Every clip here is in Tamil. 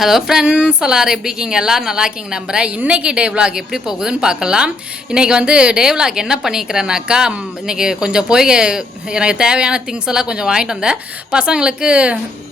ஹலோ ஃப்ரெண்ட்ஸ் எல்லாரும் எப்படி இருக்கீங்க? எல்லோரும் நல்லா இருக்கீங்க நம்புகிறேன் இன்றைக்கி டே விலாக் எப்படி போகுதுன்னு பார்க்கலாம். இன்றைக்கி வந்து டே விலாக் என்ன பண்ணிக்கிறேன்னாக்கா இன்றைக்கி கொஞ்சம் போய் எனக்கு தேவையான திங்ஸ் எல்லாம் கொஞ்சம் வாங்கிட்டு வந்தேன். பசங்களுக்கு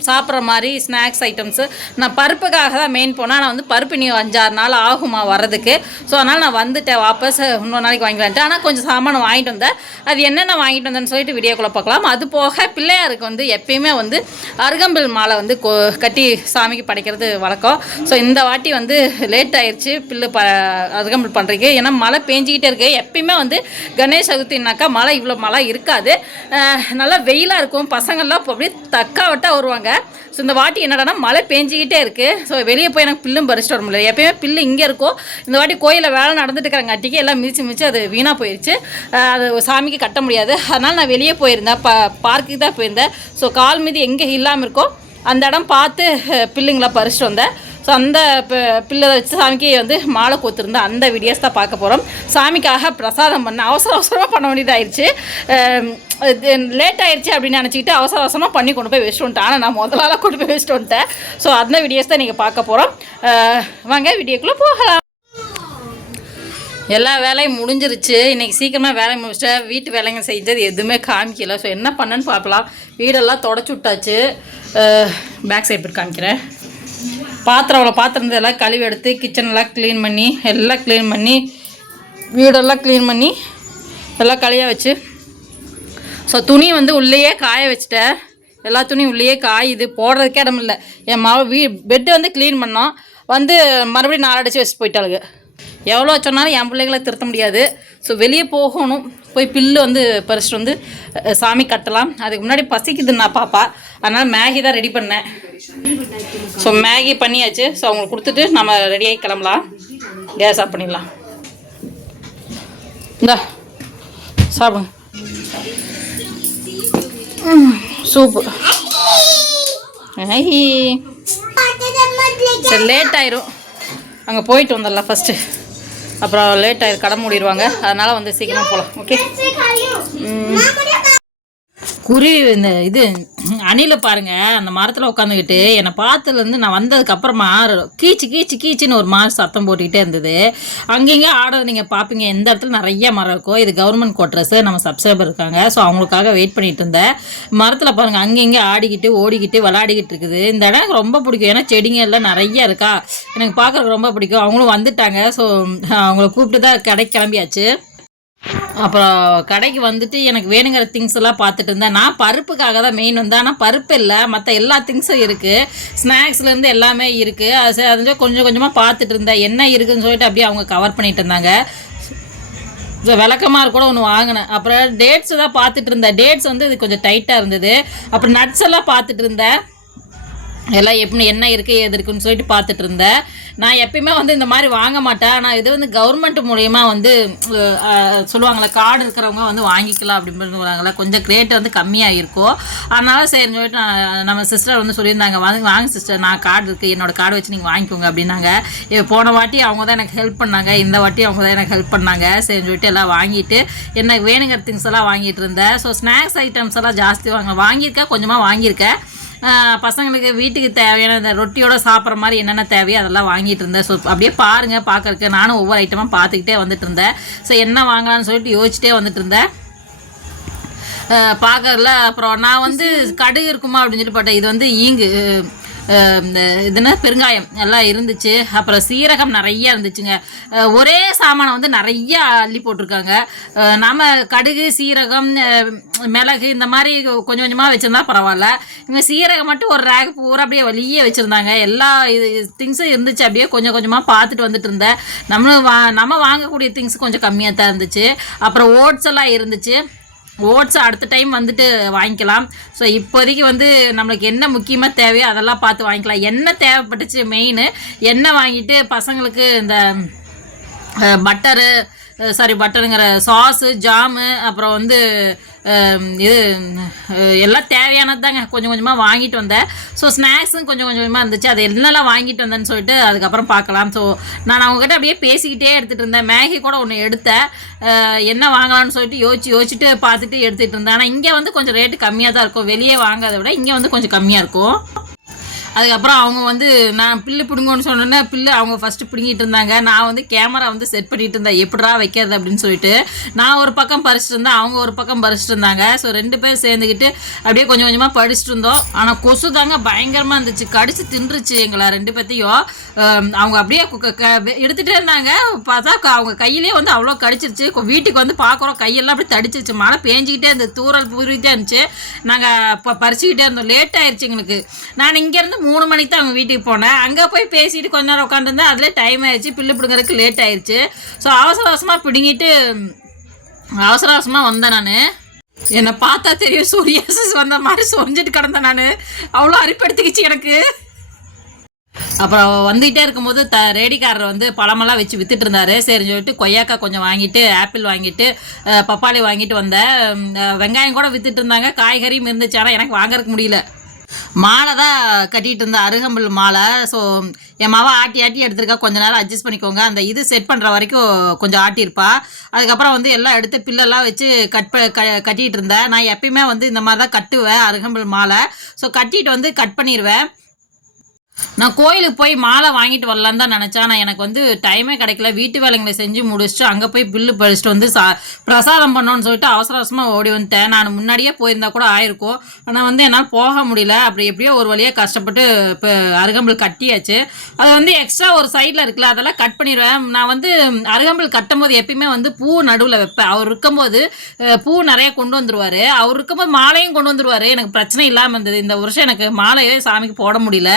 சாப்பிட்ற மாதிரி ஸ்நாக்ஸ் ஐட்டம்ஸு. நான் பருப்புக்காக தான் மெயின் போனால் நான் வந்து பருப்பு இன்னும் அஞ்சாறு நாள் ஆகுமா வர்றதுக்கு. ஸோ அதனால் நான் வந்துட்டேன் வாபஸ். இன்னொரு நாளைக்கு வாங்கிக்கலான்ட்டு ஆனால் கொஞ்சம் சாமான் வாங்கிட்டு வந்தேன். அது என்னென்ன வாங்கிட்டு வந்தேன்னு சொல்லிட்டு வீடியோக்குள்ளே பார்க்கலாம். அது போக பிள்ளையாருக்கு வந்து எப்பயுமே வந்து அருகம்பில் மாலை வந்து கொ கட்டி சாமிக்கு படைக்கிறது வழக்கம். ஸோ இந்த வாட்டி வந்து லேட் ஆயிடுச்சு பில்லு ப அருகம்பில் பண்ணுறதுக்கு ஏன்னா மழை பேஞ்சிக்கிட்டே இருக்கு. எப்பயுமே வந்து கணேஷ் சதுர்த்தினாக்கா மழை இவ்வளோ மழை இருக்காது. நல்லா வெயிலாக இருக்கும். பசங்கள்லாம் இப்போ அப்படியே தக்காவட்டாக வருவாங்க. ஸோ இந்த வாட்டி என்னடான்னா மழை பேஞ்சிக்கிட்டே இருக்குது ஸோ வெளியே போய் எனக்கு பில்லும் பறிச்சிட்டு வர முடியல. எப்பயுமே பில்லு இங்கே இருக்கோ இந்த வாட்டி கோயிலில் வேலை நடந்துட்டு இருக்கிறங்காட்டிக்கு எல்லாம் மிதிச்சு மிதிச்சு அது வீணாக போயிடுச்சு அது சாமிக்கு கட்ட முடியாது. அதனால் நான் வெளியே போயிருந்தேன். ப பார்க்குக்கு தான் போயிருந்தேன். ஸோ கால் மீதி எங்கே இல்லாமல் இருக்கோ அந்த இடம் பார்த்து பில்லுங்களை பறிச்சிட்டு வந்தேன். ஸோ அந்த பிள்ளை வச்சு சாமிக்கு வந்து மாலை கோத்துருந்த அந்த வீடியோஸ் தான் பார்க்க போகிறோம் சாமிக்காக பிரசாதம் பண்ண அவசர அவசரமாக பண்ண வேண்டியதாயிருச்சு. லேட் ஆயிடுச்சு அப்படின்னு நினச்சிக்கிட்டு அவசர அவசரமாக பண்ணி கொண்டு போய் வச்சுட்டு வந்துட்டேன். ஆனால் நான் முதலால் கொண்டு போய் வச்சுட்டு வந்துட்டேன். ஸோ அந்த வீடியோஸ் தான் நீங்கள் பார்க்க போகிறோம் வாங்க வீடியோக்குள்ளே போகலாம். எல்லா வேலையும் முடிஞ்சிருச்சு. இன்றைக்கி சீக்கிரமாக வேலை முடிச்சிட்டேன். வீட்டு வேலைங்க செஞ்சது எதுவுமே காமிக்கல. ஸோ என்ன பண்ணேன்னு பார்க்கலாம். வீடெல்லாம் தொடச்சி விட்டாச்சு. பேக் சைடு போய் காமிக்கிறேன். பாத்திரம் அவ்வளோ பாத்திரம் எல்லாம் கழுவி எடுத்து கிச்சனெல்லாம் க்ளீன் பண்ணி எல்லாம் க்ளீன் பண்ணி வீடெல்லாம் க்ளீன் பண்ணி எல்லாம் களியாக வச்சு. ஸோ துணி வந்து உள்ளேயே காய வச்சுட்டேன் எல்லா துணியும் உள்ளேயே காயுது. போடுறதுக்கே இடமில்லை. என் மாவு வீ பெட்டு வந்து க்ளீன் பண்ணோம் வந்து மறுபடியும் நாலடிச்சு வச்சுட்டு போயிட்டாளுங்க எவ்வளோ சொன்னாலும் என் பிள்ளைகளை திருத்த முடியாது. ஸோ வெளியே போகணும். போய் பில்லு வந்து பறிச்சிட்டு வந்து சாமி கட்டலாம். அதுக்கு முன்னாடி பசிக்குது நான் பாப்பா. அதனால் மேகி தான் ரெடி பண்ணேன். ஸோ மேகி பண்ணியாச்சு. ஸோ அவங்களுக்கு கொடுத்துட்டு நம்ம ரெடியாகி கிளம்பலாம். கேஸ் ஆஃப் பண்ணிடலாம். இந்தா சாப்பிடுங்க. சூப்பு சரி லேட் ஆயிரும். அங்கே போயிட்டு வந்துடலாம் ஃபஸ்ட்டு அப்புறம் லேட் ஆயிரும் கடை மூடிடுவாங்க அதனால் வந்து சீக்கிரமாக போகலாம் ஓகே குருவி இந்த இது அணில பாருங்க அந்த மரத்தில் உட்காந்துக்கிட்டு என்னை பார்த்ததுலேருந்து நான் வந்ததுக்கு அப்புறமா கீச்சு கீச்சு கீச்சுன்னு ஒரு மாதிரி சத்தம் போட்டுக்கிட்டே இருந்தது. அங்கங்கே ஆர்டர் நீங்கள் பார்ப்பீங்க எந்த இடத்துல நிறைய மரம் இருக்கும் இது கவர்மெண்ட் குவார்ட்டர்ஸ் நம்ம சப்ஸ்கிரைபர் இருக்காங்க ஸோ அவங்களுக்காக வெயிட் பண்ணிட்டு இருந்தேன். மரத்தில் பாருங்கள் அங்கங்கே ஆடிக்கிட்டு ஓடிக்கிட்டு விளையாடிக்கிட்டு இருக்குது. இந்த இடம் எனக்கு ரொம்ப பிடிக்கும் ஏன்னா செடிங்க எல்லாம் நிறைய இருக்கா? எனக்கு பார்க்குறதுக்கு ரொம்ப பிடிக்கும். அவங்களும் வந்துட்டாங்க ஸோ அவங்கள கூப்பிட்டு தான் கடை கிளம்பியாச்சு. அப்புறம் கடைக்கு வந்துட்டு எனக்கு வேணுங்கிற திங்ஸ் எல்லாம் பார்த்துட்டு இருந்தேன். நான் பருப்புக்காக தான் மெயின் வந்தேன் ஆனால் பருப்பு இல்லை. மற்ற எல்லா திங்ஸும் இருக்குது ஸ்நாக்ஸ்லேருந்து எல்லாமே இருக்குது அது சரி, அது கொஞ்சம் கொஞ்சமாக பார்த்துட்டு இருந்தேன். என்ன இருக்குன்னு சொல்லிட்டு அப்படியே அவங்க கவர் பண்ணிட்டு இருந்தாங்க. விளக்கமாக கூட ஒன்று வாங்கினேன். அப்புறம் டேட்ஸ் தான் பார்த்துட்டு இருந்தேன். டேட்ஸ் வந்து இது கொஞ்சம் டைட்டாக இருந்தது. அப்புறம் நட்ஸ் எல்லாம் பார்த்துட்டு இருந்தேன். எல்லாம் எப்படி என்ன இருக்குது எது இருக்குன்னு சொல்லிட்டு பார்த்துட்டு இருந்தேன். நான் எப்பயுமே வந்து இந்த மாதிரி வாங்க மாட்டேன். ஆனால் இது வந்து கவர்மெண்ட் மூலயமா வந்து சொல்லுவாங்களே கார்டு இருக்கிறவங்க வந்து வாங்கிக்கலாம் அப்படின்னு சொல்லுவாங்களே கொஞ்சம் ரேட் வந்து கம்மியாக இருக்கும். அதனால சரின்னு சொல்லிட்டு நான் நம்ம சிஸ்டர் வந்து சொல்லியிருந்தாங்க வாங்க வாங்க சிஸ்டர் நான் கார்டு இருக்குது என்னோட கார்டு வச்சு நீங்கள் வாங்கிக்கோங்க அப்படின்னாங்க. போன வாட்டி அவங்க தான் எனக்கு ஹெல்ப் பண்ணாங்க இந்த வாட்டி அவங்க தான் எனக்கு ஹெல்ப் பண்ணாங்க சரின்னு சொல்லிட்டு எல்லாம் வாங்கிட்டு எனக்கு வேணுங்கிற திங்ஸ் எல்லாம் வாங்கிட்டு இருந்தேன். ஸோ ஸ்நாக்ஸ் ஐட்டம்ஸ் எல்லாம் ஜாஸ்தி வாங்க வாங்கியிருக்கேன் கொஞ்சமாக வாங்கியிருக்கேன். பசங்களுக்கு வீட்டுக்கு தேவையான இந்த ரொட்டியோட சாப்பிட்ற மாதிரி என்னென்ன தேவையோ அதெல்லாம் வாங்கிட்டு இருந்தேன். ஸோ அப்படியே பாருங்கள் பார்க்கறக்கு நானும் ஒவ்வொரு ஐட்டமாக பார்த்துக்கிட்டே வந்துட்டு இருந்தேன். ஸோ என்ன வாங்கலாம்னு சொல்லிட்டு யோசிச்சிட்டே வந்துட்டு இருந்தேன். பார்க்கறதுல அப்புறம் நான் வந்து கடுகு இருக்குமா அப்படின்னு சொல்லி பார்த்தேன். இது வந்து ஈங்கு இதுனா பெருங்காயம் எல்லாம் இருந்துச்சு. அப்புறம் சீரகம் நிறைய இருந்துச்சுங்க. ஒரே சாமானை வந்து நிறைய அள்ளி போட்டிருக்காங்க. நம்ம கடுகு சீரகம் மிளகு இந்த மாதிரி கொஞ்சம் கொஞ்சமாக வச்சுருந்தா பரவாயில்ல. இவங்க சீரகம் மட்டும் ஒரு ரேக் பூரா அப்படியே வெளியே வச்சுருந்தாங்க. எல்லா இது திங்ஸும் இருந்துச்சு. அப்படியே கொஞ்சம் கொஞ்சமாக பார்த்துட்டு வந்துட்டு இருந்தேன். நம்மளும் வா நம்ம வாங்கக்கூடிய திங்ஸ் கொஞ்சம் கம்மியாக தான் இருந்துச்சு. அப்புறம் ஓட்ஸ் எல்லாம் இருந்துச்சு. ஓட்ஸ் அடுத்த டைம் வந்துட்டு வாங்கிக்கலாம். ஸோ இப்போதைக்கு வந்து நம்மளுக்கு என்ன முக்கியமாக தேவையோ அதெல்லாம் பார்த்து வாங்கிக்கலாம். என்ன தேவைப்பட்டுச்சு மெயின் எண்ணெய் வாங்கிட்டு பசங்களுக்கு இந்த பட்டரு சாரி பட்டருங்கிற சாஸு ஜாமு அப்புறம் வந்து இது எல்லாம் தேவையானது தாங்க கொஞ்சம் கொஞ்சமாக வாங்கிட்டு வந்தேன். ஸோ ஸ்நாக்ஸும் கொஞ்சம் கொஞ்சமாக இருந்துச்சு. அது என்னெல்லாம் வாங்கிட்டு வந்தேன்னு சொல்லிட்டு அதுக்கப்புறம் பார்க்கலாம். ஸோ நான் அவங்ககிட்ட அப்படியே பேசிக்கிட்டே எடுத்துகிட்டு இருந்தேன். மேகி கூட ஒன்று எடுத்தேன். என்ன வாங்கலாம்னு சொல்லிட்டு யோசிச்சு யோசிச்சுட்டு பார்த்துட்டு எடுத்துகிட்டு இருந்தேன். ஆனால் இங்கே வந்து கொஞ்சம் ரேட்டு கம்மியாக தான் இருக்கும். வெளியே வாங்காத விட இங்கே வந்து கொஞ்சம் கம்மியாக இருக்கும். அதுக்கப்புறம் அவங்க வந்து நான் பில்லு பிடுங்கன்னு சொன்னோன்னே பில்லு அவங்க ஃபஸ்ட்டு பிடுங்கிட்டு இருந்தாங்க. நான் வந்து கேமரா வந்து செட் பண்ணிட்டு இருந்தேன். எப்படிடா வைக்கிறது அப்படின்னு சொல்லிட்டு. நான் ஒரு பக்கம் பறிச்சுட்டு இருந்தேன் அவங்க ஒரு பக்கம் பறிச்சுட்டு இருந்தாங்க. ஸோ ரெண்டு பேர் சேர்ந்துக்கிட்டு அப்படியே கொஞ்சம் கொஞ்சமாக படிச்சுட்டு இருந்தோம். ஆனால் கொசு தாங்க பயங்கரமாக இருந்துச்சு. கடிச்சு தின்றுச்சு எங்களை ரெண்டு பேர்த்தையும் அவங்க அப்படியே எடுத்துகிட்டே இருந்தாங்க. பார்த்தா க- அவங்க கையிலே வந்து அவ்வளோ கடிச்சிருச்சு. வீட்டுக்கு வந்து பார்க்குறோம். கையெல்லாம் அப்படியே தடிச்சிருச்சு மழை பேஞ்சிக்கிட்டே இருந்தது. தூரல் பூரிட்டே இருந்துச்சு. நாங்கள் இப்போ பறிச்சுக்கிட்டே இருந்தோம். லேட் ஆயிடுச்சு எங்களுக்கு. நான் இங்கேருந்து மூணு மணிக்கு தான் அவங்க வீட்டுக்கு போனேன். அங்கே போய் பேசிட்டு கொஞ்ச நேரம் உட்காந்துருந்தேன் அதில் டைம் ஆயிடுச்சு. பில்லு பிடுங்கறதுக்கு லேட் ஆயிடுச்சு. ஸோ அவசர அவசரமாக பிடுங்கிட்டு அவசர அவசரமாக வந்தேன் நான். என்னை பார்த்தா தெரியும் சூரியாசஸ் வந்த மாதிரி சொரிஞ்சிட்டு கிடந்தேன் நான். அவ்வளோ அரிப்படுத்திக்கிச்சு எனக்கு. அப்புறம் வந்துகிட்டே இருக்கும்போது த ரேடிக்காரர் வந்து பழமெல்லாம் வச்சு வித்துட்டு இருந்தாரு. சரின்னு சொல்லிட்டு கொய்யாக்காய் கொஞ்சம் வாங்கிட்டு ஆப்பிள் வாங்கிட்டு பப்பாளி வாங்கிட்டு வந்தேன். வெங்காயம் கூட வித்துட்டு இருந்தாங்க. காய்கறியும் இருந்துச்சு ஆனால் எனக்கு வாங்கறதுக்கு முடியல. மாலை தான் கட்டிட்டு இருந்த அருகம்புல் மாலை. ஸோ என் மாவை ஆட்டி ஆட்டி எடுத்திருக்கா. கொஞ்ச நேரம் அட்ஜஸ்ட் பண்ணிக்கோங்க. அந்த இது செட் பண்ணுற வரைக்கும் கொஞ்சம் ஆட்டியிருப்பா. அதுக்கப்புறம் வந்து எல்லாம் எடுத்து பில்லெல்லாம் வச்சு கட் ப க கட்டிகிட்டு இருந்தேன் நான் எப்பயுமே வந்து இந்த மாதிரி தான் கட்டுவேன் அருகம்புல் மாலை. ஸோ கட்டிட்டு வந்து கட் பண்ணிடுவேன் நான் கோயிலுக்கு போய் மாலை வாங்கிட்டு வரலான்னு தான் நினச்சேன். ஆனால் எனக்கு வந்து டைமே கிடைக்கல. வீட்டு வேலைங்களை செஞ்சு முடிச்சுட்டு அங்கே போய் பில்லு பறிச்சுட்டு வந்து சா பிரசாதம் பண்ணோன்னு சொல்லிட்டு அவசர அவசரமாக ஓடி வந்துட்டேன். நான் முன்னாடியே போயிருந்தா கூட ஆயிருக்கும். ஆனால் வந்து என்னால் போக முடியல. அப்படி எப்படியோ ஒரு வழியாக கஷ்டப்பட்டு இப்போ அருகம்புல் கட்டியாச்சு. அது வந்து எக்ஸ்ட்ரா ஒரு சைடில் இருக்குல்ல அதெல்லாம் கட் பண்ணிடுவேன். நான் வந்து அருகம்புல் கட்டும்போது எப்பயுமே வந்து பூ நடுவில் வைப்பேன். அவர் இருக்கும்போது பூ நிறைய கொண்டு வந்துடுவார் அவர் இருக்கும்போது மாலையும் கொண்டு வந்துடுவார் எனக்கு பிரச்சனை இல்லாமல் இருந்தது. இந்த வருஷம் எனக்கு மாலையே சாமிக்கு போட முடியல.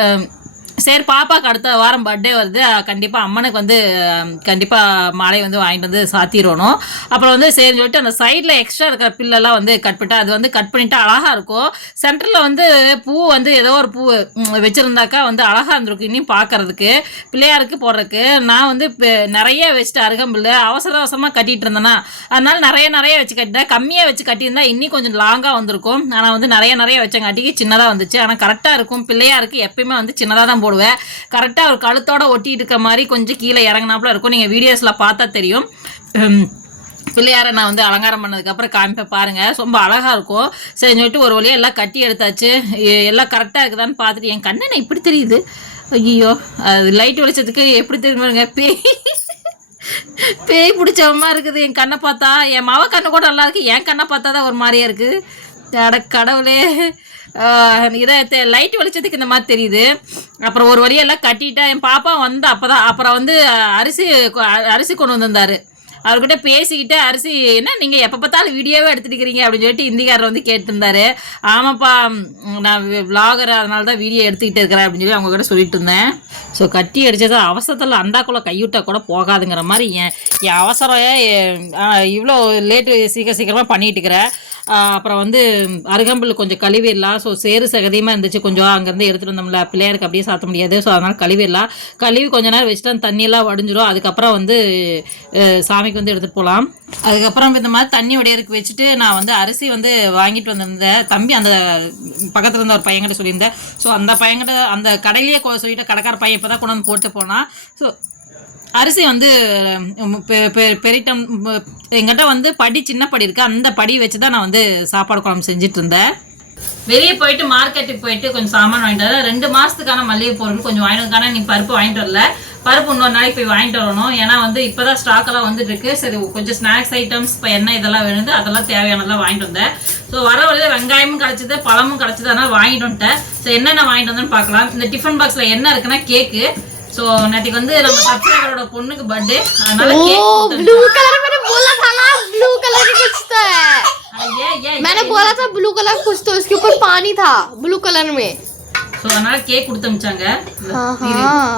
um, சரி பாப்பாக்கு அடுத்த வாரம் பர்த்டே வருது. கண்டிப்பாக அம்மனுக்கு வந்து கண்டிப்பாக மாலை வந்து வாங்கிட்டு வந்து சாத்திடணும் அப்புறம் வந்து சரி சொல்லிட்டு அந்த சைடில் எக்ஸ்ட்ரா இருக்கிற பில்லெல்லாம் வந்து கட் பண்ணிட்டு அது வந்து கட் பண்ணிட்டு அழகாக இருக்கும். சென்டரில் வந்து பூ வந்து ஏதோ ஒரு பூ வச்சுருந்தாக்கா வந்து அழகாக இருந்திருக்கும் இன்னும் பார்க்கறதுக்கு பிள்ளையாருக்கு போடுறதுக்கு. நான் வந்து இப்போ நிறைய வச்சுட்டு அருகம்பில் அவசர அவசரமாக கட்டிட்டு இருந்தேன்னா அதனால நிறைய நிறைய வச்சு கட்டிட்டேன் கம்மியாக வச்சு கட்டியிருந்தா இன்னும் கொஞ்சம் லாங்காக வந்திருக்கும். ஆனால் வந்து நிறைய நிறைய வச்சங்காட்டிக்கு சின்னதாக வந்துச்சு. ஆனால் கரெக்டாக இருக்கும். பிள்ளையாருக்கு எப்பயுமே வந்து சின்னதாக தான் போடுவேன். கரெக்டாக ஒரு கழுத்தோட ஒட்டிட்டு இருக்க மாதிரி கொஞ்சம் கீழே இறங்கினாப்புல இருக்கும். நீங்கள் வீடியோஸில் பார்த்தா தெரியும். பிள்ளையாரை நான் வந்து அலங்காரம் பண்ணதுக்கப்புறம் காமிப்பேன் பாருங்கள் ரொம்ப அழகாக இருக்கும். சரி சொல்லிட்டு ஒரு வழியாக எல்லாம் கட்டி எடுத்தாச்சு. எல்லாம் கரெக்டாக இருக்குதான்னு பார்த்துட்டு என் கண்ணு என்ன இப்படி தெரியுது? ஐயோ அது லைட் வெளிச்சத்துக்கு எப்படி தெரியுமாங்க பேய். பேய் பிடிச்சவமா இருக்குது. என் கண்ணை பார்த்தா என் மவ கண்ணு கூட நல்லா இருக்குது என் கண்ணை பார்த்தா தான் ஒரு மாதிரியாக இருக்குது அட கடவுளே. இதை லைட் வெளிச்சத்துக்கு இந்த மாதிரி தெரியுது. அப்புறம் ஒரு வழியெல்லாம் கட்டிட்டேன் என் பாப்பா வந்து அப்பதான் அப்புறம் வந்து அரிசி அரிசி கொண்டு வந்திருந்தாரு. அவர்கிட்ட பேசிக்கிட்டு அரிசி என்ன நீங்கள் எப்போ பார்த்தாலும் வீடியோவே எடுத்துட்டுக்கிறீங்க அப்படின்னு சொல்லிட்டு இந்திக்காரர் வந்து கேட்டிருந்தாரு. ஆமாப்பா நான் விலாகர் அதனால தான் வீடியோ எடுத்துக்கிட்டு இருக்கிறேன் அப்படின்னு சொல்லி அவங்க கிட்ட சொல்லிட்டு இருந்தேன். ஸோ கட்டி அடித்தது அவசரத்தில் அண்டாக்குள்ளே கைவிட்டா கூட போகாதுங்கிற மாதிரி என் என் அவசரம் இவ்வளோ லேட்டு சீக்கிரம் சீக்கிரமாக பண்ணிட்டு இருக்கிறேன் அப்புறம் வந்து அருகம்புல் கொஞ்சம் கழுவிடலாம் ஸோ சேறு சகதியமாக இருந்துச்சு கொஞ்சம் அங்கேருந்து எடுத்துகிட்டு வந்தோம்ல பிள்ளையாருக்கு அப்படியே சாத்த முடியாது ஸோ அதனால் கழுவிடலாம் கழுவி கொஞ்ச நேரம் வச்சுட்டு தண்ணியெல்லாம் வடிஞ்சிடும் அதுக்கப்புறம் வந்து சாமிக்கு வந்து எடுத்துகிட்டு போகலாம் அதுக்கப்புறம் இந்த மாதிரி தண்ணி உடையறதுக்கு வச்சுட்டு நான் வந்து அரிசி வந்து வாங்கிட்டு வந்திருந்தேன். தம்பி அந்த பக்கத்தில் இருந்த ஒரு பையன்கிட்ட சொல்லியிருந்தேன். ஸோ அந்த பையன்கிட்ட அந்த கடையிலேயே சொல்லிட்டு கடைக்கார பையன் இப்போ தான் கொண்டு வந்து போட்டு போனான். ஸோ அரிசி வந்து பெ- பெ- பெரிட்டம் எங்கிட்ட வந்து படி சின்ன படி இருக்கு. அந்த படி வச்சு தான் நான் வந்து சாப்பாடு குழம்பு செஞ்சுட்டு இருந்தேன் வெளியே போயிட்டு மார்க்கெட்டுக்கு போயிட்டு கொஞ்சம் சாமான் வாங்கிட்டு வரேன் ரெண்டு மாதத்துக்கான மல்லிகை பொருள் கொஞ்சம் வாங்கினதுக்கான வந்தானே. நீ பருப்பு வாங்கிட்டு வரல. பருப்பு இன்னொரு நாளைக்கு போய் வாங்கிட்டு வரணும். ஏன்னா வந்து இப்போ தான் ஸ்டாக் எல்லாம் வந்துட்டு இருக்கு சரி கொஞ்சம் ஸ்நாக்ஸ் ஐட்டம்ஸ் இப்போ என்ன இதெல்லாம் வேணுது அதெல்லாம் தேவையானதெல்லாம் வாங்கிட்டு வந்தேன். ஸோ வர வழியில் வெங்காயமும் கிடச்சிது பழமும் கிடச்சிது அதனால் வாங்கிட்டு வந்துட்டேன். ஸோ என்னென்ன வாங்கிட்டு வந்தேன்னு பார்க்கலாம். இந்த டிஃபன் பாக்ஸில் என்ன இருக்குன்னா கேக்கு ஸோ நேற்றுக்கு வந்து நம்ம சப்ஸ்கிரைபரோட பொண்ணுக்கு பர்த்டே அதனால கேக் ब्लू कलर मैंने बोला था ना ब्लू कलर ही कुछ तो है ஏன் ஏன் मैंने बोला था ब्लू कलर कुछ तो उसके ऊपर पानी था ब्लू कलर में ஸோ அதனால கேக் கொடுத்து அமிச்சாங்க हाँ हाँ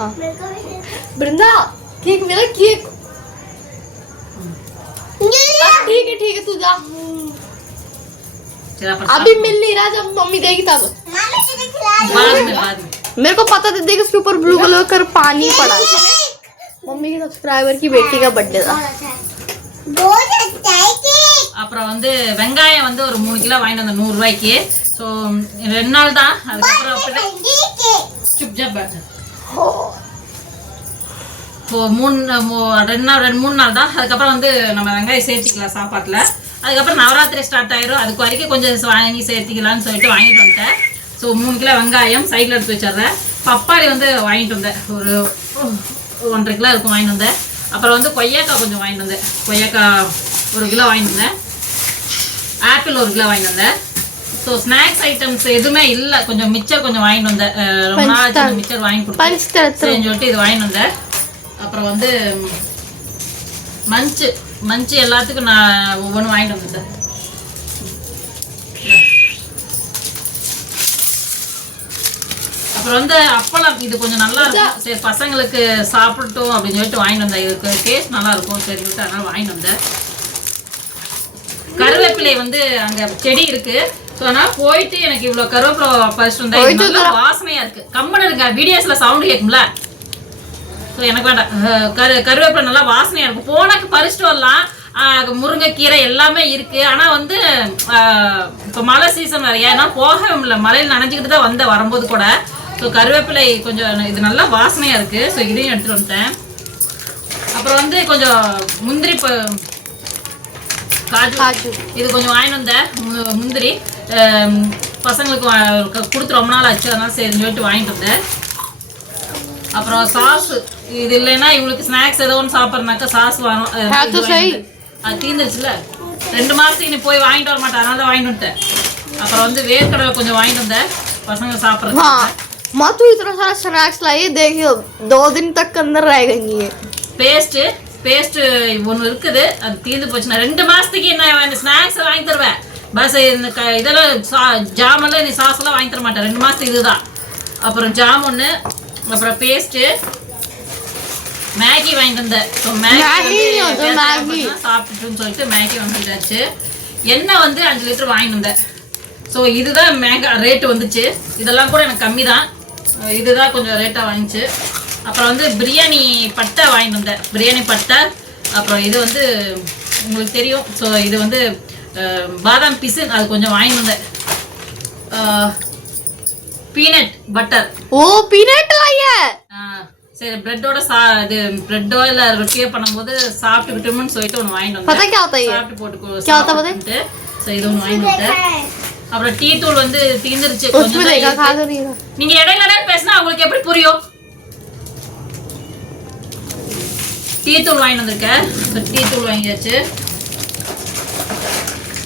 बृंदा केक मेरा केक हाँ, ठीक है ठीक है तू जा சரி அப்புறம் अभी मिल नहीं रहा जब मम्मी देगी तब बाद में बाद में मेरे को पता था देख उसके ऊपर ब्लू कलर का पानी पड़ा है मम्मी के सब्सक्राइबर की बेटी का बर्थडे था அப்புறம் வந்து வெங்காயம் வந்து ஒரு மூணு கிலோ வாங்கிட்டு வந்தேன் நூறு ரூபாய்க்கு ஸோ ரெண்டு நாள் தான் அதுக்கப்புறம் அப்படியே சுப் ஜப் பேட்டு ஸோ மூணு மூ- ரெண்டு நாள் ரெண்டு மூணு நாள் தான் அதுக்கப்புறம் வந்து நம்ம வெங்காயம் சேர்த்திக்கலாம் சாப்பாட்டில் அதுக்கப்புறம் நவராத்திரி ஸ்டார்ட் ஆயிரும் அதுக்கு வரைக்கும் கொஞ்சம் வாங்கி சேர்த்திக்கலாம்னு சொல்லிட்டு வாங்கிட்டு வந்துட்டேன் ஸோ மூணு கிலோ வெங்காயம் சைடில் எடுத்து வச்சிடுறேன். பப்பாளி வந்து வாங்கிட்டு வந்தேன். ஒரு ஒன்றரை கிலோ இருக்கும் வாங்கிட்டு வந்தேன். அப்புறம் வந்து கொய்யாக்காய் கொஞ்சம் வாங்கிட்டு வந்தேன். கொய்யாக்காய் ஒரு கிலோ வாங்கிட்டு வந்தேன். ஆப்பிள் ஒரு கிலோ வாங்கிட்டு வந்தேன். ஸோ ஸ்நாக்ஸ் ஐட்டம்ஸ் எதுவுமே இல்லை. கொஞ்சம் மிச்சர் கொஞ்சம் வாங்கிட்டு வந்தேன். ரொம்ப நாள் மிச்சர் வாங்கி கொடுத்தேன். சொல்லிட்டு இது வாங்கிட்டு வந்தேன். அப்புறம் வந்து மஞ்சு. மஞ்சு எல்லாத்துக்கும் நான் ஒவ்வொன்றும் வாங்கிட்டு வந்தேன் அப்புறம் வந்து அப்பளம் இது கொஞ்சம் நல்லா இருக்கும். சரி பசங்களுக்கு சாப்பிடட்டும் அப்படின்னு சொல்லிட்டு வாங்கிட்டு வந்தேன். இதுக்கு டேஸ்ட் நல்லா இருக்கும். சரி சொல்லிட்டு அதனால வாங்கிட்டு வந்தேன். கருவேப்பிலை வந்து அங்க செடி இருக்கு. ஸோ அதனால போயிட்டு எனக்கு இவ்வளோ கருவேப்பிலை பறிச்சுட்டு வந்தேன். வாசனையா இருக்கு. கம்மன் இருங்க. வீடியோஸ்ல சவுண்ட் கேட்கும்ல ஸோ எனக்கு வேண்டாம். கரு கருவேப்பிலை நல்லா வாசனையாக இருக்கும் போனாக்கு பறிச்சுட்டு வரலாம். முருங்கைக்கீரை எல்லாமே இருக்கு. ஆனால் வந்து இப்போ மழை சீசன் வேறு ஏன்னா போகவே முடியல. மழையில் நனைஞ்சிக்கிட்டு தான் வந்தேன். வரும்போது கூட. ஸோ கருவேப்பிலை கொஞ்சம் இது நல்லா வாசனையாக இருக்கு. ஸோ இதையும் எடுத்துகிட்டு வந்துட்டேன். அப்புறம் வந்து கொஞ்சம் முந்திரி காஜு. இது கொஞ்சம் வாங்கிட்டு வந்தேன். முந்திரி. பசங்களுக்கு கொடுத்து ரொம்ப நாள் ஆச்சு. அதனால சரின்னு சொல்லிட்டு வாங்கிட்டு வந்தேன். அப்புறம் சாஸ் இது இல்லைன்னா இவங்களுக்கு ஸ்நாக்ஸ் ஏதோ ஒன்று சாப்பிட்றனாக்கா சாஸ் வரும் அதனால அது சரி. தீர்ந்துருச்சுல ரெண்டு மாதத்துக்கு நீ போய் வாங்கிட்டு வர மாட்டேன் அதனால தான் வாங்கிட்டு வந்துட்டேன். அப்புறம் வந்து வேர்க்கடலை கொஞ்சம் வாங்கிட்டு வந்தேன். பசங்க சாப்பிட்றது हाँ माँ तू इतना सारा स्नैक्स लाई देखियो दो दिन तक अंदर रह गई ये பேஸ்ட்டு பேஸ்ட்டு ஒன்று இருக்குது அது தீர்ந்து போச்சுன்னா ரெண்டு மாதத்துக்கு என்ன ஸ்நாக்ஸ் வாங்கி தருவேன் பஸ் இந்த க இதெல்லாம் சா ஜாமெல்லாம் நீ சாஸ்லாம் வாங்கி தர மாட்டேன் ரெண்டு மாதத்துக்கு இதுதான் அப்புறம் ஜாம் ஒன்று அப்புறம் பேஸ்ட்டு மேகி வாங்கிட்டு வந்தேன் ஸோ மேகி மேகி வந்து மேகி. சாப்பிட்டுட்டுன்னு சொல்லிட்டு மேகி வந்துட்டாச்சு எண்ணெய் வந்து அஞ்சு லிட்டர் வாங்கிட்டு வந்தேன் ஸோ இதுதான் மேங்கா ரேட்டு வந்துச்சு இதெல்லாம் கூட எனக்கு கம்மி தான் இதுதான் கொஞ்சம் ரேட்டாக வாங்கிச்சு. அப்புறம் வந்து பிரியாணி பட்டை வாங்கிட்டு வந்தேன். பிரியாணி பட்டை அப்புறம் இது வந்து உங்களுக்கு தெரியும். ஸோ இது வந்து பாதாம் பிசின் அது கொஞ்சம் வாங்கிட்டு வந்தேன். பீனட் பட்டர் ஓ பீனட் சரி பிரெட்டோட சா இது பிரெட்டோ இல்லை ரொட்டியோ பண்ணும்போது சாப்பிட்டு விட்டோம்னு சொல்லிட்டு ஒன்று வாங்கிட்டு வந்தேன். சாப்பிட்டு போட்டு ஸோ இது ஒன்று வாங்கிட்டு வந்தேன். அப்புறம் டீ தூள் வந்து தீந்துருச்சு. நீங்க இடையில பேசினா அவங்களுக்கு எப்படி புரியும்? டீ தூள் வாங்கி வந்திருக்கேன் டீ தூள் வாங்கியாச்சு.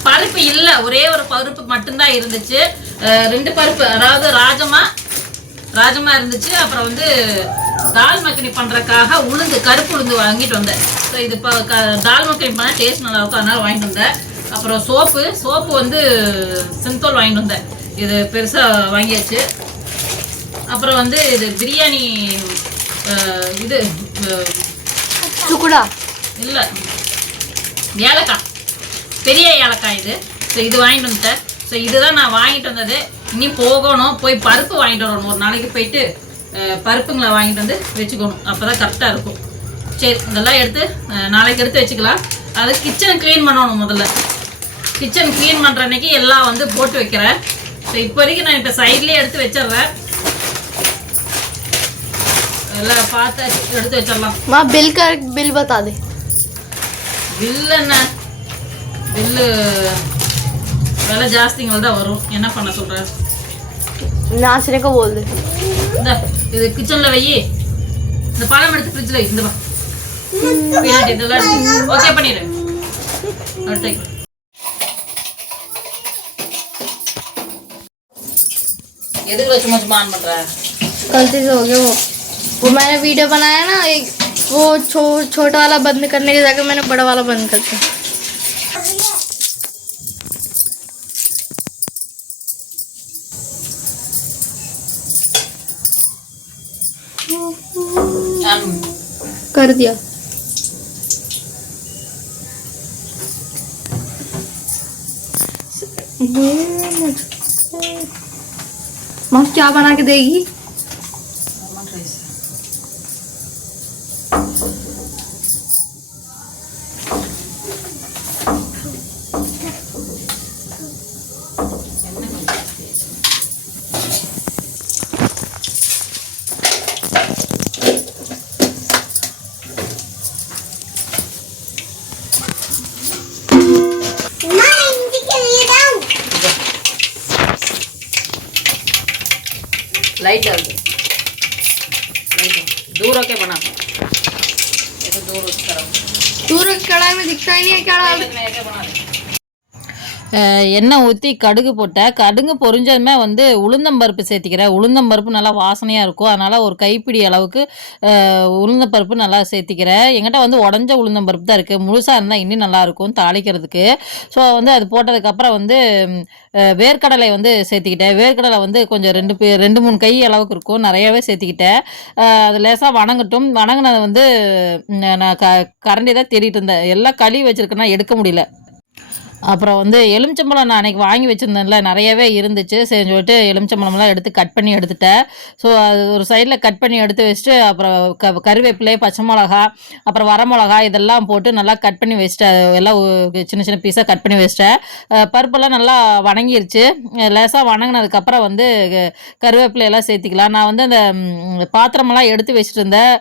பருப்பு இல்ல. ஒரே ஒரு பருப்பு மட்டும்தான் இருந்துச்சு. ரெண்டு பருப்பு. அதாவது ராஜமா ராஜமா இருந்துச்சு. அப்புறம் வந்து தால் மக்கனி பண்றதுக்காக உளுந்து கருப்பு உளுந்து வாங்கிட்டு வந்தேன். ஸோ இது இப்போ தால் மக்கனி பண்ணால் டேஸ்ட் நல்லாயிருக்கும் அதனால் வாங்கிட்டு வந்தேன். அப்புறம் சோப்பு சோப்பு வந்து சிந்தோல் வாங்கிட்டு வந்தேன். இது பெருசாக வாங்கியாச்சு. அப்புறம் வந்து இது பிரியாணி இது சுக்குடா? இல்லை. ஏலக்காய். பெரிய ஏலக்காய் இது. ஸோ இது வாங்கிட்டு வந்துட்டேன். ஸோ இதுதான் நான் வாங்கிட்டு வந்தது. இனி போகணும். போய் பருப்பு வாங்கிட்டு வரணும். ஒரு நாளைக்கு போயிட்டு பருப்புங்களை வாங்கிட்டு வந்து வச்சுக்கணும். அப்போ தான் கரெக்டாக இருக்கும். சரி இதெல்லாம் எடுத்து நாளைக்கு எடுத்து வச்சுக்கலாம். அதை கிச்சனை க்ளீன் பண்ணணும் முதல்ல. கிச்சன் க்ளீன் பண்ணுற அன்னைக்கு எல்லாம் வந்து போட்டு வைக்கிறேன். ஸோ இப்போதைக்கு நான் இப்போ சைட்லேயே எடுத்து வச்சிடுறேன். எல்லாம் பார்த்து எடுத்து வச்சிடலாம். மா பில் பில் பத்தா தே என்ன? பில்லு விலை ஜாஸ்திங்கள் வரும். என்ன பண்ண சொல்கிற நான் சிறக்க இந்த இது கிச்சனில் வை. இந்த பழம் எடுத்து ஃப்ரிட்ஜில் வை. இதெல்லாம் ஓகே பண்ணிடு. ये देख रहा चम्मच मान बन रहा है। गलती से हो गया वो। वो मैंने वीडियो बनाया ना एक वो छो छोटा वाला बंद करने के जाकर मैंने बड़ा वाला बंद कर दिया। कर दिया। ये मुझे ਮਾਂ ਚਾਹ ਬਣਾ ਕੇ ਦੇਗੀ? दूर होके बना। दूर दूर कढ़ाई में दिखता ही नहीं है क्या? डाल எண்ணெய் ஊற்றி கடுகு போட்டேன் கடுகு பொரிஞ்சதுமே வந்து உளுந்தம்பருப்பு சேர்த்திக்கிறேன். உளுந்தம்பருப்பு நல்லா வாசனையாக இருக்கும். அதனால் ஒரு கைப்பிடி அளவுக்கு உளுந்தம்பருப்பு நல்லா சேர்த்திக்கிறேன். எங்கிட்ட வந்து உடஞ்ச உளுந்தம்பருப்பு தான் இருக்குது முழுசாக இருந்தால் இன்னும் நல்லாயிருக்கும் தாளிக்கிறதுக்கு. ஸோ வந்து அது போட்டதுக்கப்புறம் வந்து வேர்க்கடலை வந்து சேர்த்திக்கிட்டேன். வேர்க்கடலை வந்து கொஞ்சம் ரெண்டு பே ரெண்டு மூணு கை அளவுக்கு இருக்கும். நிறையவே சேர்த்திக்கிட்டேன். அது லேசாக வணங்கட்டும். வணங்கினது வந்து நான் க கரண்டி தான் தேடிட்டு இருந்தேன். எல்லாம் களி வச்சுருக்கேன்னா எடுக்க முடியல. அப்புறம் வந்து எலுமிச்சம்பழம் நான் அன்றைக்கி வாங்கி வச்சுருந்தேன்ல நிறையவே இருந்துச்சு. சரி சொல்லிட்டு எலுமிச்சம்பழம்லாம் எடுத்து கட் பண்ணி எடுத்துட்டேன். ஸோ அது ஒரு சைடில் கட் பண்ணி எடுத்து வச்சுட்டு அப்புறம் க கருவேப்பிலை பச்சை மிளகா அப்புறம் வரமிளகா இதெல்லாம் போட்டு நல்லா கட் பண்ணி வச்சுட்டேன். எல்லாம் சின்ன சின்ன பீஸாக கட் பண்ணி வச்சிட்டேன். பருப்பெல்லாம் நல்லா வணங்கிருச்சு. லேசாக வணங்கினதுக்கப்புறம் வந்து கருவேப்பிலையெல்லாம் சேர்த்திக்கலாம். நான் வந்து அந்த பாத்திரமெல்லாம் எடுத்து வச்சுட்டு இருந்தேன்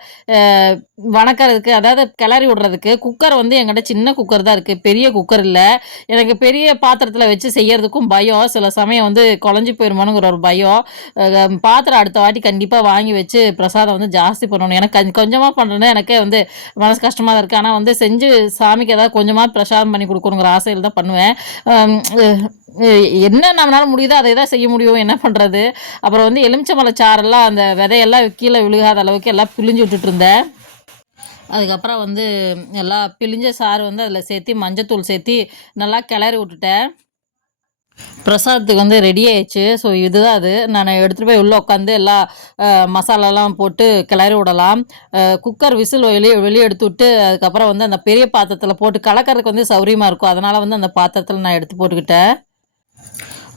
வணக்கிறதுக்கு அதாவது கிளறி விடுறதுக்கு குக்கர் வந்து என்கிட்ட சின்ன குக்கர் தான் இருக்குது பெரிய குக்கர் இல்லை. எனக்கு பெரிய பாத்திரத்தில் வச்சு செய்யறதுக்கும் பயம். சில சமயம் வந்து குழஞ்சி போயிருமானுங்கிற ஒரு பயம். பாத்திரம் அடுத்த வாட்டி கண்டிப்பாக வாங்கி வச்சு பிரசாதம் வந்து ஜாஸ்தி பண்ணணும். எனக்கு கொஞ்ச- கொஞ்சமா எனக்கே வந்து மனசு கஷ்டமாக தான் இருக்குது ஆனால் வந்து செஞ்சு சாமிக்கு ஏதாவது கொஞ்சமாக பிரசாதம் பண்ணி கொடுக்கணுங்கிற ஆசையில் தான் பண்ணுவேன். என்ன நம்மளால முடியுதோ அதை தான் செய்ய முடியும். என்ன பண்ணுறது அப்புறம் வந்து எலுமிச்சம்பழ சாரெல்லாம் அந்த விதையெல்லாம் கீழே விழுகாத அளவுக்கு எல்லாம் பிழிஞ்சு விட்டுட்டு இருந்தேன். அதுக்கப்புறம் வந்து நல்லா பிழிஞ்ச சாறு வந்து அதில் சேர்த்தி மஞ்சத்தூள் சேர்த்தி நல்லா கிளறி விட்டுட்டேன். பிரசாதத்துக்கு வந்து ரெடி ஆயிடுச்சு. ஸோ இதுதான் அது. நான் எடுத்துகிட்டு போய் உள்ளே உட்காந்து எல்லா மசாலாலாம் போட்டு கிளறி விடலாம். குக்கர் விசில் வெளியே வெளியே எடுத்து விட்டு அதுக்கப்புறம் வந்து அந்த பெரிய பாத்திரத்தில் போட்டு கலக்கிறதுக்கு வந்து சௌரியமாக இருக்கும். அதனால் வந்து அந்த பாத்திரத்தில் நான் எடுத்து போட்டுக்கிட்டேன்.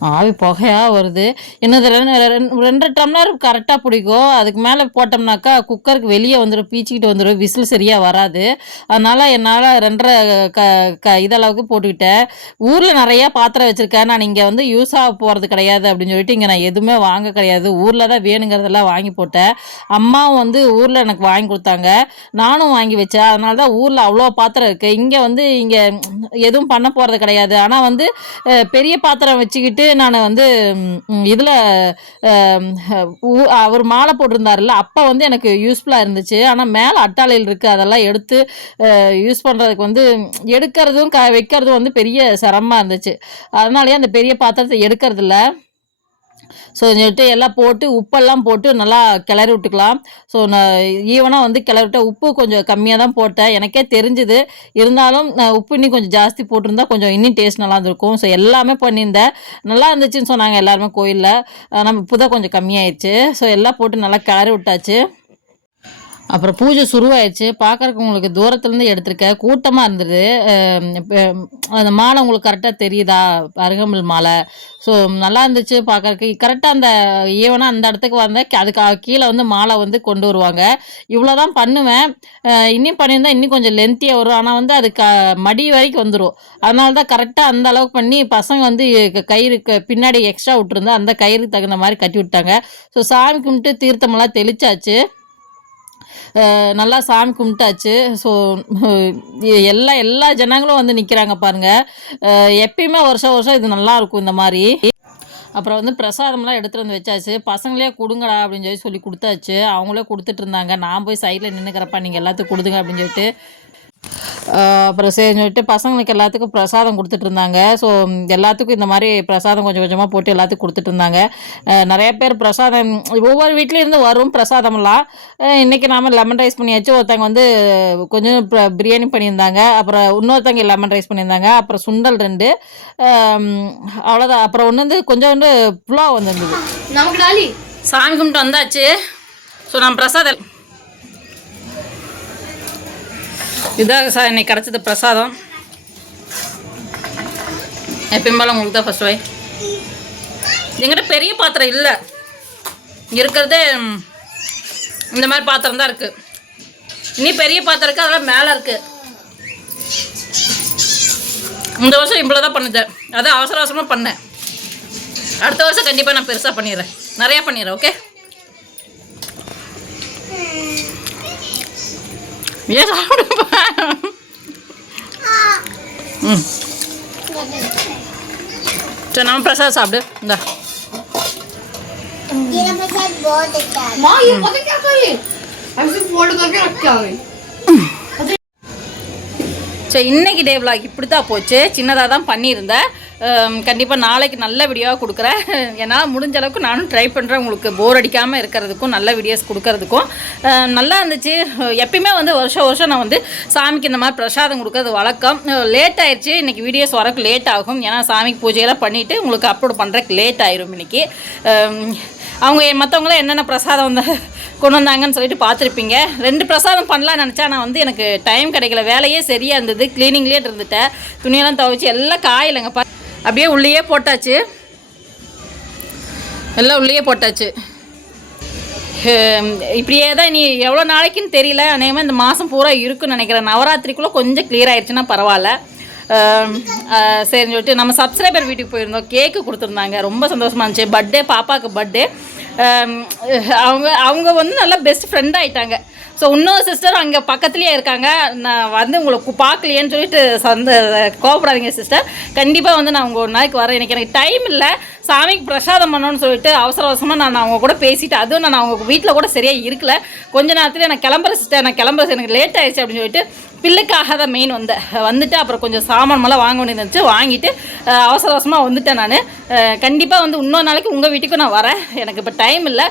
ஆவி புகையாக வருது. என்னது ரெண்டு ரெண்டு- ரெண்டரை டம்ளர் கரெக்டாக பிடிக்கும் அதுக்கு மேலே போட்டோம்னாக்கா குக்கருக்கு வெளியே வந்துடும் பீச்சிக்கிட்டு வந்துடும் விசில் சரியாக வராது. அதனால் என்னால் ரெண்டரை க க இதளவுக்கு போட்டுக்கிட்டேன். ஊரில் நிறையா பாத்திரம் வச்சுருக்கேன். நான் இங்கே வந்து யூஸ் ஆக போகிறது கிடையாது அப்படின்னு சொல்லிட்டு இங்கே நான் எதுவுமே வாங்க கிடையாது. ஊரில் தான் வேணுங்கிறதெல்லாம் வாங்கி போட்டேன். அம்மாவும் வந்து ஊரில் எனக்கு வாங்கி கொடுத்தாங்க. நானும் வாங்கி வச்சேன். அதனால தான் ஊரில் அவ்வளோ பாத்திரம் இருக்குது இங்கே வந்து இங்கே எதுவும் பண்ண போகிறது கிடையாது. ஆனால் வந்து பெரிய பாத்திரம் வச்சுக்கிட்டு நான் வந்து இதில் அவர் மாலை போட்டிருந்தாருல்ல அப்போ வந்து எனக்கு யூஸ்ஃபுல்லாக இருந்துச்சு. ஆனால் மேலே அட்டாளையில் இருக்குது அதெல்லாம் எடுத்து யூஸ் பண்ணுறதுக்கு வந்து எடுக்கிறதும் க வைக்கிறதும் வந்து பெரிய சிரமமாக இருந்துச்சு. அதனாலேயே அந்த பெரிய பாத்திரத்தை எடுக்கிறதில்ல. ஸோ சொல்லிட்டு எல்லாம் போட்டு உப்பெல்லாம் போட்டு நல்லா கிளறி விட்டுக்கலாம். ஸோ நான் ஈவனாக வந்து கிளறி விட்டேன் உப்பு கொஞ்சம் கம்மியாக தான் போட்டேன். எனக்கே தெரிஞ்சுது. இருந்தாலும் நான் உப்பு இன்னும் கொஞ்சம் ஜாஸ்தி போட்டிருந்தா கொஞ்சம் இன்னும் டேஸ்ட் நல்லா இருந்திருக்கும். ஸோ எல்லாமே பண்ணியிருந்தேன். நல்லா இருந்துச்சுன்னு சொன்னாங்க எல்லாருமே கோயிலில். நம்ம இப்போ தான் கொஞ்சம் கம்மியாயிடுச்சு. ஸோ எல்லாம் போட்டு நல்லா கிளறி விட்டாச்சு. அப்புறம் பூஜை சுருவாயிடுச்சு. பார்க்குறக்கு உங்களுக்கு தூரத்துலேருந்து எடுத்திருக்க. கூட்டமாக இருந்தது. அந்த மாலை உங்களுக்கு கரெக்டாக தெரியுதா? அருகம்புல் மாலை. ஸோ நல்லா இருந்துச்சு பார்க்குறக்கு கரெக்டாக அந்த ஈவனாக அந்த இடத்துக்கு வந்தேன். அதுக்கு கீழே வந்து மாலை வந்து கொண்டு வருவாங்க. இவ்வளோ தான் பண்ணுவேன் இன்னும் பண்ணியிருந்தால் இன்னும் கொஞ்சம் லென்த்தியாக வரும். ஆனால் வந்து அது க மடி வரைக்கும் வந்துடும் அதனால தான் கரெக்டாக அந்த அளவுக்கு பண்ணி பசங்க வந்து க- கயிறுக்கு பின்னாடி எக்ஸ்ட்ரா விட்டுருந்தா அந்த கயிறுக்கு தகுந்த மாதிரி கட்டி விட்டாங்க. ஸோ சாமி கும்பிட்டு தீர்த்தமெல்லாம் தெளிச்சாச்சு. நல்லா சாமி கும்பிட்டாச்சு. ஸோ எல்லா எல்லா ஜனங்களும் வந்து நிற்கிறாங்க பாருங்கள் எப்பயுமே வருஷம் வருஷம் இது நல்லா இருக்கும் இந்த மாதிரி. அப்புறம் வந்து பிரசாதம்லாம் எடுத்துகிட்டு வந்து வச்சாச்சு. பசங்களே கொடுங்கடா அப்படின்னு சொல்லி சொல்லி கொடுத்தாச்சு. அவங்களே கொடுத்துட்டு இருந்தாங்க. நான் போய் சைடில் நின்றுக்கிறப்பா நீங்கள் எல்லாத்துக்கும் கொடுங்க அப்படின்னு சொல்லிட்டு அப்புறம் சரின்னு சொல்லிட்டு பசங்களுக்கு எல்லாத்துக்கும் பிரசாதம் கொடுத்துட்டு இருந்தாங்க. ஸோ எல்லாத்துக்கும் இந்த மாதிரி பிரசாதம் கொஞ்சம் கொஞ்சமாக போட்டு எல்லாத்துக்கும் கொடுத்துட்டு இருந்தாங்க. நிறைய பேர் பிரசாதம் ஒவ்வொரு வீட்லேருந்து வரும் பிரசாதம்லாம். இன்றைக்கி நாம் லெமன் ரைஸ் பண்ணியாச்சு. ஒருத்தங்க வந்து கொஞ்சம் பிரியாணி பண்ணியிருந்தாங்க. அப்புறம் இன்னொருத்தங்க லெமன் ரைஸ் பண்ணியிருந்தாங்க. அப்புறம் சுண்டல் ரெண்டு. அவ்வளோதான் அப்புறம் ஒன்று வந்து கொஞ்சம் வந்து புலா வந்துருந்தது சாமி கும்பிட்டு வந்தாச்சு. ஸோ நான் பிரசாதம் இதாக சார் இன்னைக்கு கிடச்சது பிரசாதம். எப்பயும் போல உங்களுக்கு தான் ஃபஸ்ட் வை எங்கிட்ட பெரிய பாத்திரம் இல்லை. இருக்கிறதே இந்த மாதிரி பாத்திரம் தான் இருக்குது இனி பெரிய பாத்திரம் இருக்குது அதெல்லாம் மேலே இருக்குது இந்த வருஷம் இவ்வளோ தான் பண்ணுதேன் அதான் அவசர அவசரமாக பண்ணேன். அடுத்த வருஷம் கண்டிப்பாக நான் பெருசாக பண்ணிடுறேன். நிறையா பண்ணிடுறேன் ஓகே ஏன் சாப்பிடுப்பா ம் சரி நம்ம பிரசாத் சாப்பிடு இந்தா Gila Prasad माँ ये पता क्या कर रही है ऐसे फोल्ड करके रख के आ गई ஸோ இன்னைக்கு டே vlog இப்படி தான் போச்சு சின்னதாக தான் பண்ணியிருந்தேன் கண்டிப்பாக நாளைக்கு நல்ல வீடியோவாக கொடுக்குறேன். என்னால் முடிஞ்ச அளவுக்கு நானும் ட்ரை பண்ணுறேன் உங்களுக்கு போர் அடிக்காமல் இருக்கிறதுக்கும் நல்ல வீடியோஸ் கொடுக்கறதுக்கும். நல்லா இருந்துச்சு. எப்பயுமே வந்து வருஷம் வருஷம் நான் வந்து சாமிக்கு இந்த மாதிரி பிரசாதம் கொடுக்கறது வழக்கம். லேட் ஆயிடுச்சு இன்றைக்கி வீடியோஸ் வரக்கு லேட் ஆகும். ஏன்னா சாமிக்கு பூஜையெல்லாம் பண்ணிவிட்டு உங்களுக்கு அப்லோட் பண்ணுறக்கு லேட் ஆயிரும் இன்றைக்கி அவங்க மற்றவங்களாம் என்னென்ன பிரசாதம் வந்து கொண்டு வந்தாங்கன்னு சொல்லிட்டு பார்த்துருப்பீங்க. ரெண்டு பிரசாதம் பண்ணலாம்னு நினச்சா நான் வந்து எனக்கு டைம் கிடைக்கல. வேலையே சரியாக இருந்தது. க்ளீனிங்லேயே இருந்துட்டேன். துணியெல்லாம் துவைச்சி எல்லாம் காயிலங்க. பா அப்படியே உள்ளேயே போட்டாச்சு. எல்லாம் உள்ளேயே போட்டாச்சு. இப்படியே தான் நீ எவ்வளோ நாளைக்குன்னு தெரியல. அநேகமாக இந்த மாதம் பூரா இருக்குன்னு நினைக்கிறேன். நவராத்திரிக்குள்ளே கொஞ்சம் கிளியர் ஆயிடுச்சுன்னா பரவாயில்ல. சரின்னு சொல்லிட்டு நம்ம சப்ஸ்கிரைபர் வீட்டுக்கு போயிருந்தோம். கேக்கு கொடுத்துருந்தாங்க. ரொம்ப சந்தோஷமாக இருந்துச்சு. பர்த்டே பாப்பாவுக்கு பர்த்டே அவங்க அவங்க வந்து நல்லா பெஸ்ட் ஃப்ரெண்ட் ஆகிட்டாங்க ஸோ இன்னொரு சிஸ்டர் அங்கே பக்கத்துலேயே இருக்காங்க. நான் வந்து உங்களை பார்க்கலையேன்னு சொல்லிட்டு சந்த கோபப்படாதீங்க சிஸ்டர் கண்டிப்பாக வந்து நான் உங்கள் ஒரு நாளைக்கு வரேன். எனக்கு எனக்கு டைம் இல்லை. சாமிக்கு பிரசாதம் பண்ணணும்னு சொல்லிட்டு அவசர அவசரமாக நான் அவங்க கூட பேசிட்டு அதுவும் நான் அவங்க வீட்டில் கூட சரியாக இருக்கல. கொஞ்ச நேரத்தில் நான் கிளம்புற சிஸ்டர் நான் கிளம்புற எனக்கு லேட் ஆயிடுச்சு அப்படின்னு சொல்லிட்டு பிள்ளைக்காக தான் மெயின் வந்தேன் வந்துட்டு அப்புறம் கொஞ்சம் சாமான் மேலே வாங்க வேண்டியது இருந்துச்சு. வாங்கிட்டு அவசர அவசரமாக வந்துட்டேன் நான். கண்டிப்பாக வந்து இன்னொரு நாளைக்கு உங்கள் வீட்டுக்கும் நான் வரேன். எனக்கு இப்போ டைம் இல்லை.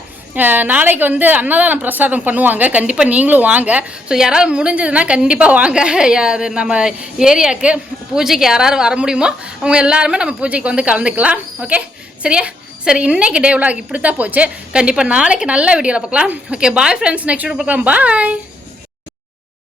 நாளைக்கு வந்து அன்னதானம் பிரசாதம் பண்ணுவாங்க. கண்டிப்பாக நீங்களும் வாங்க. ஸோ யாராவது முடிஞ்சதுன்னா கண்டிப்பாக வாங்க. நம்ம ஏரியாவுக்கு பூஜைக்கு யாராவது வர முடியுமோ அவங்க எல்லாருமே நம்ம பூஜைக்கு வந்து கலந்துக்கலாம். ஓகே சரியா? சரி இன்னைக்கு டே vlog இப்படி தான் போச்சு. கண்டிப்பாக நாளைக்கு நல்ல வீடியோவில் பார்க்கலாம். Okay bye friends next video பார்க்கலாம். பாய்